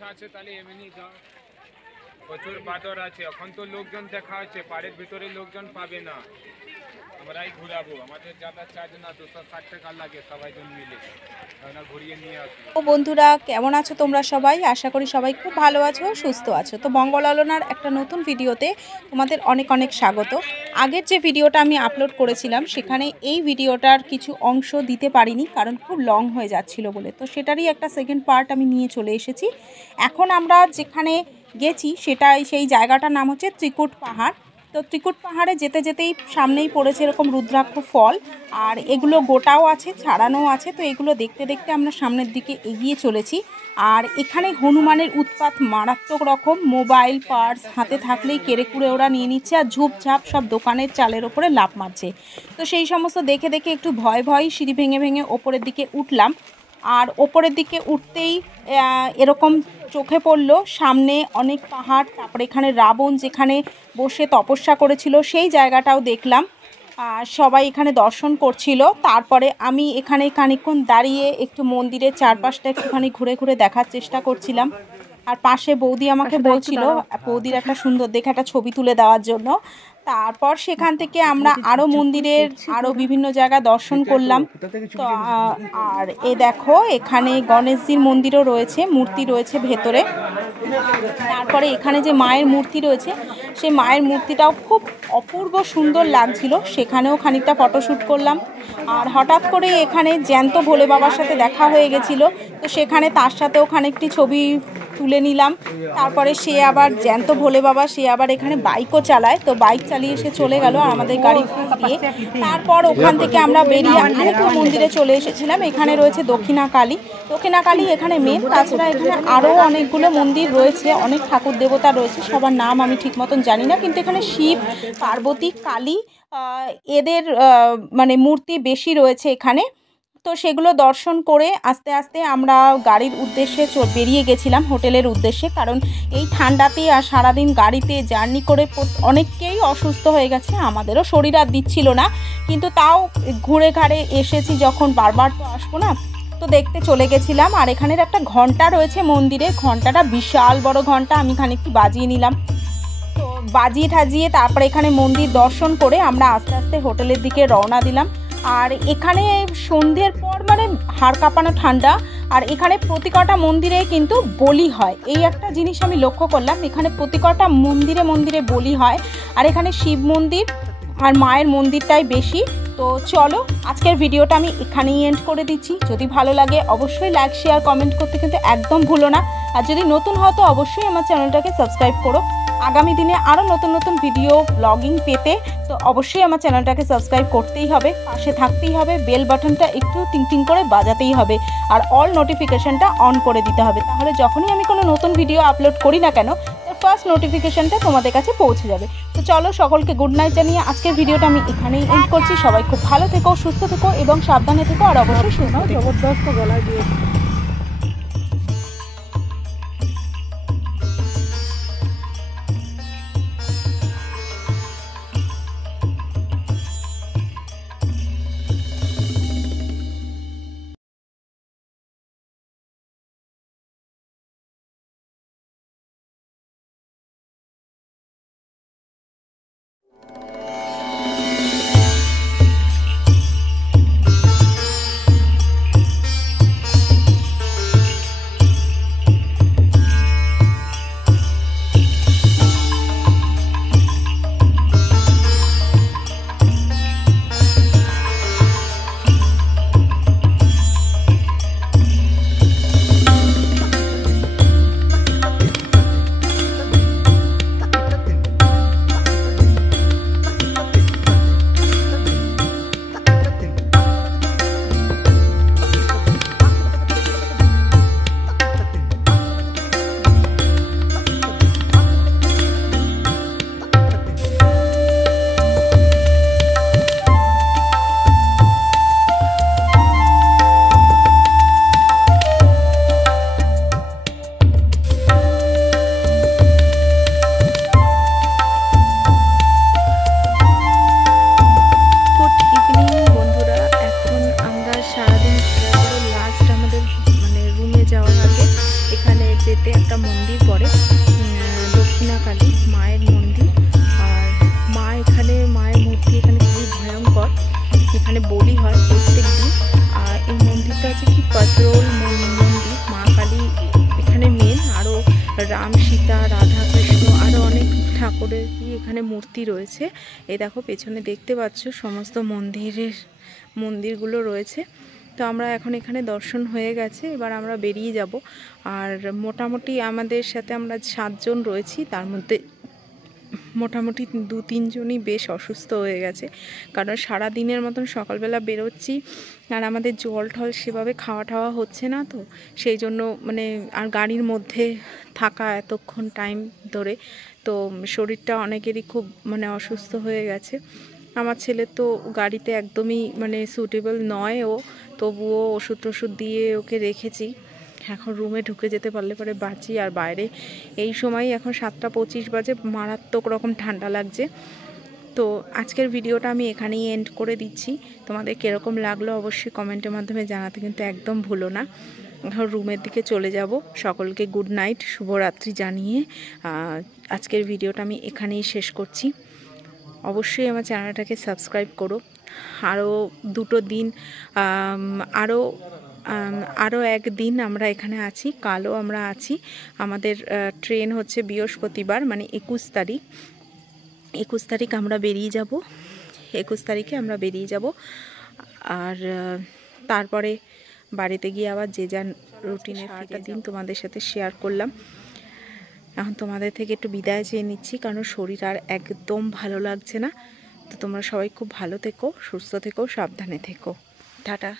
ইচ্ছা আছে তাহলে এমনি যাও, প্রচুর বাদর আছে। এখন তো লোকজন দেখা আছে, পাড়ের ভিতরে লোকজন পাবে না, আমরাই ঘুরাবো। আমাদের যাতায়াত চার্জ না 260 টাকা লাগে সবাই জন মিলে, আমরা ঘুরিয়ে নিয়ে আসবো। ও বন্ধুরা, কেমন আছো তোমরা সবাই? আশা করি সবাই খুব ভালো আছো, সুস্থ আছো। তো বঙ্গলালনার একটা নতুন ভিডিওতে তোমাদের অনেক অনেক স্বাগত। আগের যে ভিডিওটা আমি আপলোড করেছিলাম সেখানে এই ভিডিওটার কিছু অংশ দিতে পারিনি, কারণ খুব লং হয়ে যাচ্ছিল বলে। তো সেটারই একটা সেকেন্ড পার্ট আমি নিয়ে চলে এসেছি। এখন আমরা যেখানে গেছি সেই জায়গাটার নাম হচ্ছে ত্রিকুট পাহাড়। তো ত্রিকুট পাহাড়ে যেতে যেতেই সামনেই পড়েছে এরকম রুদ্রাক্ষ ফল, আর এগুলো গোটাও আছে, ছাড়ানোও আছে। তো এগুলো দেখতে দেখতে আমরা সামনের দিকে এগিয়ে চলেছি। আর এখানে হনুমানের উৎপাত মারাত্মক রকম। মোবাইল পার্স হাতে থাকলেই কেড়ে কুড়ে ওরা নিয়ে নিচ্ছে, আর ঝুপঝাপ সব দোকানের চালের ওপরে লাফ মারছে। তো সেই সমস্ত দেখে দেখে একটু ভয় ভয় সিঁড়ি ভেঙে ভেঙে ওপরের দিকে উঠলাম। আর ওপরের দিকে উঠতেই এরকম চোখে পড়লো সামনে অনেক পাহাড়, তারপরে এখানে রাবণ যেখানে বসে তপস্যা করেছিল সেই জায়গাটাও দেখলাম। সবাই এখানে দর্শন করছিল। তারপরে আমি এখানে খানিকক্ষণ দাঁড়িয়ে একটু মন্দিরের চারপাশটা একটুখানি ঘুরে ঘুরে দেখার চেষ্টা করছিলাম। আর পাশে বৌদি আমাকে বলছিল বৌদির একটা সুন্দর দেখে একটা ছবি তুলে দেওয়ার জন্য। তারপর সেখান থেকে আমরা আরও মন্দিরের আরও বিভিন্ন জায়গা দর্শন করলাম। তো আর এ দেখো এখানে গণেশজির মন্দিরও রয়েছে, মূর্তি রয়েছে ভেতরে। তারপরে এখানে যে মায়ের মূর্তি রয়েছে সেই মায়ের মূর্তিটাও খুব অপূর্ব সুন্দর লাগছিল, সেখানেও খানিকটা ফটোশ্যুট করলাম। আর হঠাৎ করে এখানে জ্যান্ত ভোলে বাবার সাথে দেখা হয়ে গেছিলো, তো সেখানে তার সাথেও খানিকটি ছবি তুলে নিলাম। তারপরে সে আবার জ্যান্ত ভোলে বাবা, সে আবার এখানে বাইকও চালায়, তো বাইক চালিয়ে সে চলে গেল আর আমাদের গাড়ি দিয়ে। তারপর ওখান থেকে আমরা বেরিয়ে আরেকটু মন্দিরে চলে এসেছিলাম। এখানে রয়েছে দক্ষিণা কালী। দক্ষিণা কালী এখানে মেন, তাছাড়া এখানে আরও অনেকগুলো মন্দির রয়েছে, অনেক ঠাকুর দেবতা রয়েছে, সবার নাম আমি ঠিক মতন জানি না, কিন্তু এখানে শিব, পার্বতী, কালী এদের মানে মূর্তি বেশি রয়েছে এখানে। তো সেগুলো দর্শন করে আস্তে আস্তে আমরা গাড়ির উদ্দেশ্যে বেরিয়ে গেছিলাম, হোটেলের উদ্দেশ্যে। কারণ এই ঠান্ডাতে আর সারাদিন গাড়িতে জার্নি করে অনেককেই অসুস্থ হয়ে গেছে, আমাদেরও শরীর আর দিচ্ছিল না, কিন্তু তাও ঘুরে ঘাড়ে এসেছি যখন, বারবার তো আসবো না, তো দেখতে চলে গেছিলাম। আর এখানের একটা ঘন্টা রয়েছে মন্দিরে, ঘন্টাটা বিশাল বড় ঘন্টা, আমি খানিকটি বাজিয়ে নিলাম। তো বাজিয়ে ঠাজিয়ে তারপরে এখানে মন্দির দর্শন করে আমরা আস্তে আস্তে হোটেলের দিকে রওনা দিলাম। আর এখানে সন্ধ্যের পর মানে হাড় কাঁপানো ঠান্ডা, আর এখানে প্রতিকটা মন্দিরে কিন্তু বলি হয়, এই একটা জিনিস আমি লক্ষ্য করলাম। এখানে প্রতিকটা মন্দিরে মন্দিরে বলি হয়, আর এখানে শিব মন্দির আর মায়ের মন্দিরটাই বেশি। তো চলো আজকের ভিডিওটা আমি এখানেই এন্ড করে দিচ্ছি। যদি ভালো লাগে অবশ্যই লাইক শেয়ার কমেন্ট করতে কিন্তু একদম ভুলো না। আর যদি নতুন হও তো অবশ্যই আমার চ্যানেলটাকে সাবস্ক্রাইব করো। আগামী দিনে আরও নতুন নতুন ভিডিও ব্লগিং পেতে তো অবশ্যই আমার চ্যানেলটাকে সাবস্ক্রাইব করতেই হবে, পাশে থাকতেই হবে, বেল বাটনটা একটু টিং টিং করে বাজাতেই হবে, আর অল নোটিফিকেশানটা অন করে দিতে হবে। তাহলে যখনই আমি কোনো নতুন ভিডিও আপলোড করি না কেন, তার ফার্স্ট নোটিফিকেশানটা তোমাদের কাছে পৌঁছে যাবে। তো চলো সকলকে গুড নাইট জানিয়ে আজকের ভিডিওটা আমি এখানেই এন্ড করছি। সবাই খুব ভালো থেকো, সুস্থ থেকো এবং সাবধানে থেকো, আর অবশ্যই সুস্থ জবরদস্ত গলায় দিয়ে মন্দির পড়ে, দক্ষিণাকালী মায়ের মন্দির। আর মা এখানে, মায়ের মূর্তি এখানে খুবই ভয়ঙ্কর, এখানে বলি হয় প্রত্যেক দিন। আর এই মন্দিরটা হচ্ছে কি পাত্রোল মন্দির, মা কালী এখানে মেন, আরও রাম সীতা রাধা কৃষ্ণ আরও অনেক ঠাকুরের এখানে মূর্তি রয়েছে। এই দেখো পেছনে দেখতে পাচ্ছ সমস্ত মন্দিরগুলো রয়েছে। তো আমরা এখন এখানে দর্শন হয়ে গেছে, এবার আমরা বেরিয়ে যাব। আর মোটামুটি আমাদের সাথে আমরা 7 জন রয়েছি, তার মধ্যে মোটামুটি 2-3 জনই বেশ অসুস্থ হয়ে গেছে, কারণ সারা দিনের মতন সকালবেলা বেরোচ্ছি আর আমাদের জল টল সেভাবে খাওয়া টাওয়া হচ্ছে না, তো সেই জন্য মানে আর গাড়ির মধ্যে থাকা এতক্ষণ টাইম ধরে, তো শরীরটা অনেকেরই খুব মানে অসুস্থ হয়ে গেছে। আমার ছেলে তো গাড়িতে একদমই মানে সুটেবল নয়, ও তবুও ওষুধ টষুধ দিয়ে ওকে রেখেছি। এখন রুমে ঢুকে যেতে পারলে পরে বাঁচি। আর বাইরে এই সময় এখন 7:25 বাজে, মারাত্মক রকম ঠান্ডা লাগছে। তো আজকের ভিডিওটা আমি এখানেই এন্ড করে দিচ্ছি। তোমাদের কীরকম লাগলো অবশ্যই কমেন্টের মাধ্যমে জানাতে কিন্তু একদম ভুলো না। এখন রুমের দিকে চলে যাব। সকলকে গুড নাইট, শুভরাত্রি জানিয়ে আজকের ভিডিওটা আমি এখানেই শেষ করছি। অবশ্যই আমার চ্যানেলটাকে সাবস্ক্রাইব করো। আরও 2 দিন আরও একদিন আমরা এখানে আছি, কালও আমরা আছি। আমাদের ট্রেন হচ্ছে বৃহস্পতিবার মানে 21 তারিখ। 21 তারিখ আমরা বেরিয়ে যাব, 21 তারিখে আমরা বেরিয়ে যাব। আর তারপরে বাড়িতে গিয়ে আবার যে যার রুটিনে ফিরে দিন তোমাদের সাথে শেয়ার করলাম। এখন তোমাদের থেকে একটু বিদায় চেয়ে নিচ্ছি, কারণ শরীর আর একদম ভালো লাগছে না। তো তোমরা সবাই খুব ভালো থেকো, সুস্থ থেকো, সাবধানে থেকো। টাটা।